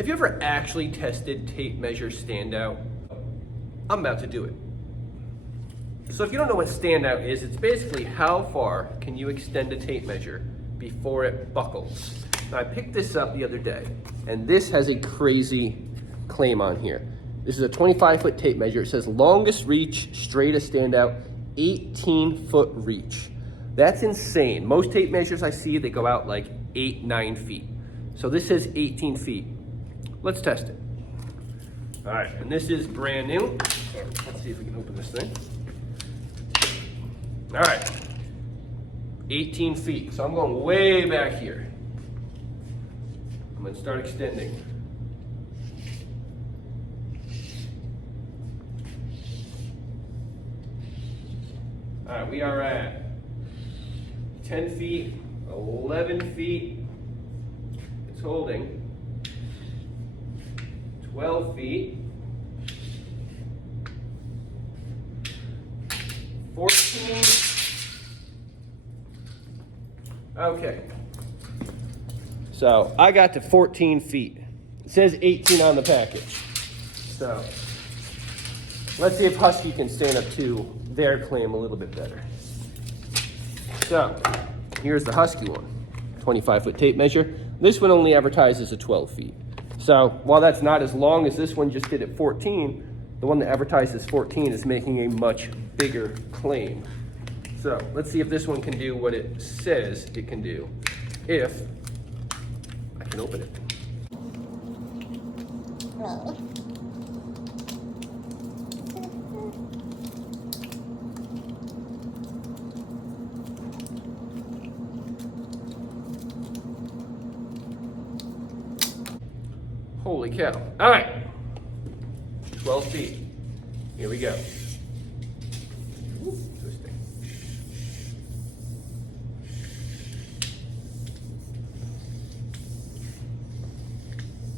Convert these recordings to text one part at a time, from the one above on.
Have you ever actually tested tape measure standout? I'm about to do it. So if you don't know what standout is, it's basically how far can you extend a tape measure before it buckles. Now, I picked this up the other day, and this has a crazy claim on here. This is a 25-foot tape measure. It says longest reach, straightest standout, 18-foot reach. That's insane. Most tape measures I see, they go out like 8, 9 feet. So this says 18 feet. Let's test it. All right, and this is brand new. Let's see if we can open this thing. All right, 18 feet. So I'm going way back here. I'm gonna start extending. All right, we are at 10 feet, 11 feet. It's holding. 12 feet. 14. Okay. So I got to 14 feet. It says 18 on the package. So let's see if Husky can stand up to their claim a little bit better. So here's the Husky one, 25-foot tape measure. This one only advertises at 12 feet. So while that's not as long as this one just did at 14, the one that advertises 14 is making a much bigger claim. So let's see if this one can do what it says it can do, if I can open it. Holy cow. All right, 12 feet. Here we go. Twisting.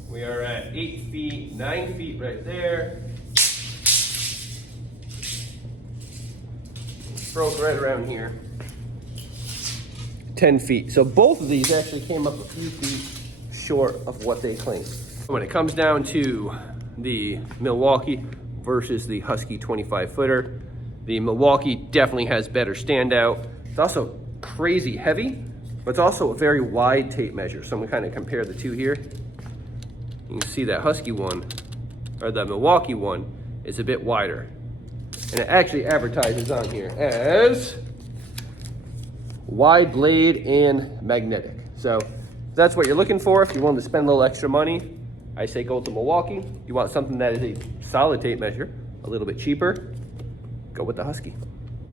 We are at 8 feet, 9 feet right there. Broke right around here. 10 feet. So both of these actually came up a few feet short of what they claimed. When it comes down to the Milwaukee versus the Husky 25-footer, the Milwaukee definitely has better standout. It's also crazy heavy, but it's also a very wide tape measure. So I'm gonna kind of compare the two here. You can see that Husky one, or the Milwaukee one, is a bit wider. And it actually advertises on here as wide blade and magnetic. So if that's what you're looking for. If you want to spend a little extra money, I say go with the Milwaukee. You want something that is a solid tape measure, a little bit cheaper, go with the Husky.